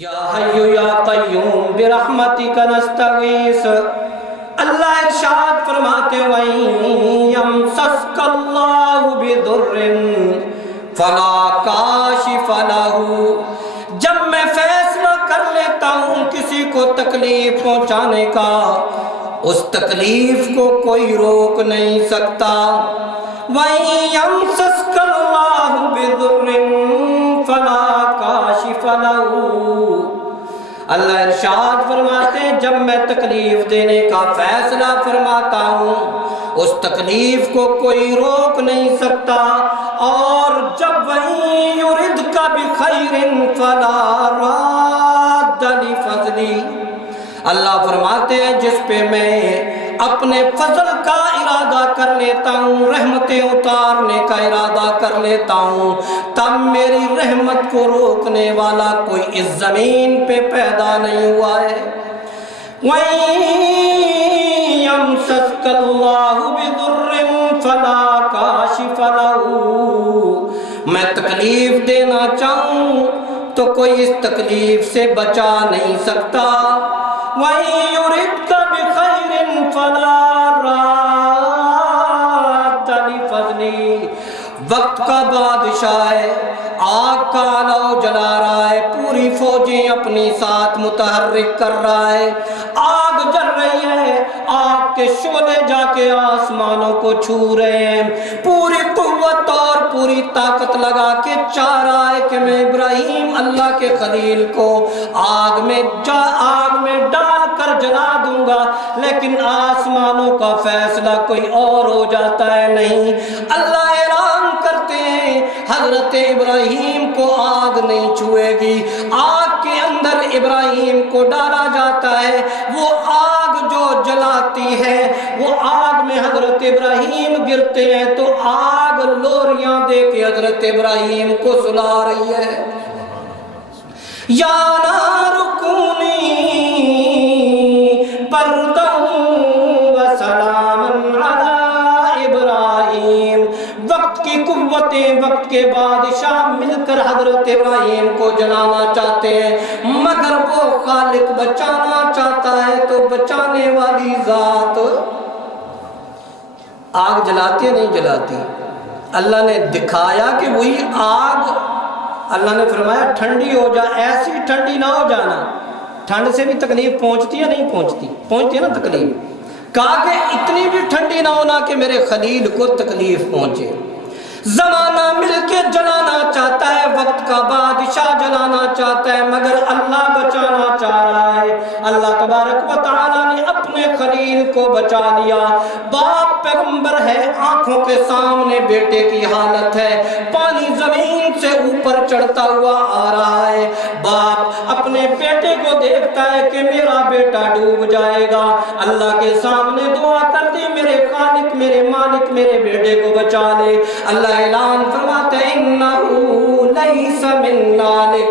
یا حی یا قیوم برحمتک نستغیث۔ اللہ ارشاد فرماتے وَإِن یمسسک اللہ بضر فلا کاشف لہ، جب میں فیصلہ کر لیتا ہوں کسی کو تکلیف پہنچانے کا، اس تکلیف کو کوئی روک نہیں سکتا۔ وَإِن یمسسک اللہ بضر فلا کاشف لہ، اللہ ارشاد فرماتے ہیں جب میں تکلیف دینے کا فیصلہ فرماتا ہوں اس تکلیف کو کوئی روک نہیں سکتا، اور جب وَإِن یُرِدْکَ بِخَیْرٍ فَلَا رَادَّ لِفَضْلِهِ، اللہ فرماتے ہیں جس پہ میں اپنے فضل کا ارادہ کر لیتا ہوں، رحمتیں اتارنے کا ارادہ کر لیتا ہوں، تب میری رحمت کو روکنے والا کوئی اس زمین پہ پیدا نہیں ہوا ہے۔ وَإِن یَمْسَسْکَ اللَّهُ بِضُرٍّ فَلَا کَاشِفَ لَهُ، میں تکلیف دینا چاہوں تو کوئی اس تکلیف سے بچا نہیں سکتا۔ وَإِن یُرِدْکَ بِخَیْرٍ فَلَا رَادَّ لِفَضْلِهِ، وقت کا بادشاہ ہے، آگ کا علو جلا رہا ہے، پوری فوجیں اپنی ساتھ متحرک کر رہا ہے، آگ جل رہی ہے، آگ کے شعلے جا کے آسمانوں کو چھو رہے ہیں، پوری قوت اور پوری طاقت لگا کے چاہ رہا ہے کہ میں ابراہیم اللہ کے خلیل کو آگ میں ڈال کر جلا دوں گا، لیکن آسمانوں کا فیصلہ کوئی اور ہو جاتا ہے۔ نہیں، اللہ اعلان کرتے ہیں حضرت ابراہیم کو آگ نہیں چھوئے گی، آگ کے اندر ابراہیم کو ڈالا جاتا ہے، وہ آگ جو جلاتی ہے، وہ آگ میں حضرت ابراہیم گرتے ہیں تو آگ لوریاں دے کے حضرت ابراہیم کو سلا رہی ہے۔ یا نار کونی بردا وسلاما علی ابراہیم، وقت کی قوتیں، وقت کے بادشاہ مل کر حضرت ابراہیم کو جلانا چاہتے ہیں، مگر وہ خالق بچانا چاہتا ہے تو بچانے والی ذات آگ جلاتی ہے نہیں جلاتی؟ اللہ نے دکھایا کہ وہی آگ، اللہ نے فرمایا ٹھنڈی ہو جا، ایسی ٹھنڈی نہ ہو جانا، ٹھنڈ سے بھی تکلیف پہنچتی ہے نہیں پہنچتی؟ پہنچتی ہے نا تکلیف، کہا کہ اتنی بھی ٹھنڈی نہ ہونا کہ میرے خلیل کو تکلیف پہنچے۔ زمانہ مل کے جلانا چاہتا ہے، وقت کا بادشاہ جلانا چاہتا ہے، مگر اللہ بچانا چاہ رہا ہے۔ اللہ تبارک و تعالیٰ نے اپنے خلیل کو بچا لیا۔ باپ پیغمبر ہے، آنکھوں کے سامنے بیٹے کی حالت ہے، پانی زمین سے اوپر چڑھتا ہوا آ رہا ہے، باپ اپنے بیٹے کو دیکھتا ہے کہ میرا بیٹا ڈوب جائے گا، اللہ کے سامنے دعا کر دی میرے خالق، میرے مالک، میرے بیٹے کو بچا لے۔ اللہ اعلان فرماتے ہیں انہو لیس من ذالک،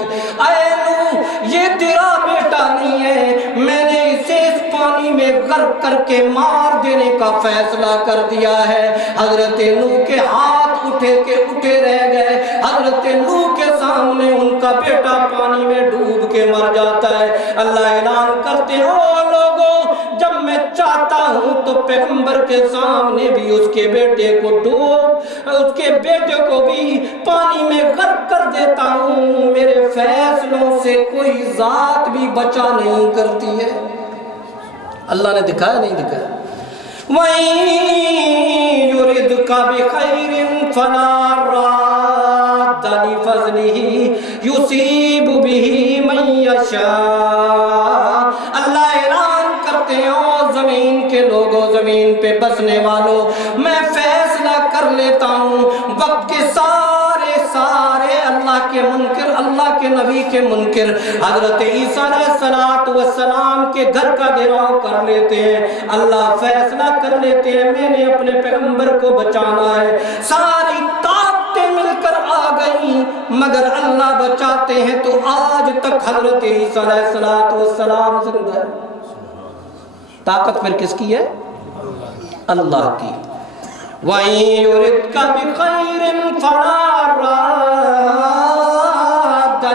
اے نوح یہ تیرا بیٹا نہیں ہے، میں نے اسے اس پانی میں غرق کر کے مار دینے کا فیصلہ کر دیا ہے۔ حضرت نوح کے ہاتھ اٹھے کے اٹھے رہ گئے، حضرت نوح کے سامنے ان کا بیٹا پانی میں ڈوب کے مر جاتا ہے۔ اللہ اعلان کرتے ہیں او لوگوں، جب میں چاہتا ہوں تو پیغمبر کے سامنے بھی اس کے بیٹے کو اس کے بیٹے کو بھی پانی میں غرق کر دیتا ہوں، میرے فیصلوں سے کوئی ذات بھی بچا نہیں کرتی ہے۔ اللہ نے دکھایا نہیں دکھایا؟ وَإِن يُرِدْکَ بِخَیْرٍ فَلَا رَادَّ لِفَضْلِهِ يُصِیبُ بِهِ مَن یَشَاءُ۔ اللہ اعلان کرتے ہیں او زمین کے لوگوں، زمین پہ بسنے والوں، میں فیصلہ کر لیتا ہوں، وقت کے سارے اللہ کے منکر، اللہ کے نبی کے منکر حضرت عیسیٰ علیہ السلام کے گھر کا گھیراؤ کر لیتے ہیں، اللہ فیصلہ کر لیتے ہیں میں نے اپنے پیغمبر کو بچانا ہے، ساری طاقتیں مل کر آ گئیں مگر اللہ بچاتے ہیں، تو آج تک حضرت عیسیٰ علیہ السلام زندہ ہے۔ طاقت پھر کس کی ہے؟ اللہ کی۔ وَإِن يُرِدْکَ بِخَیْرٍ فَلَا رَادَّ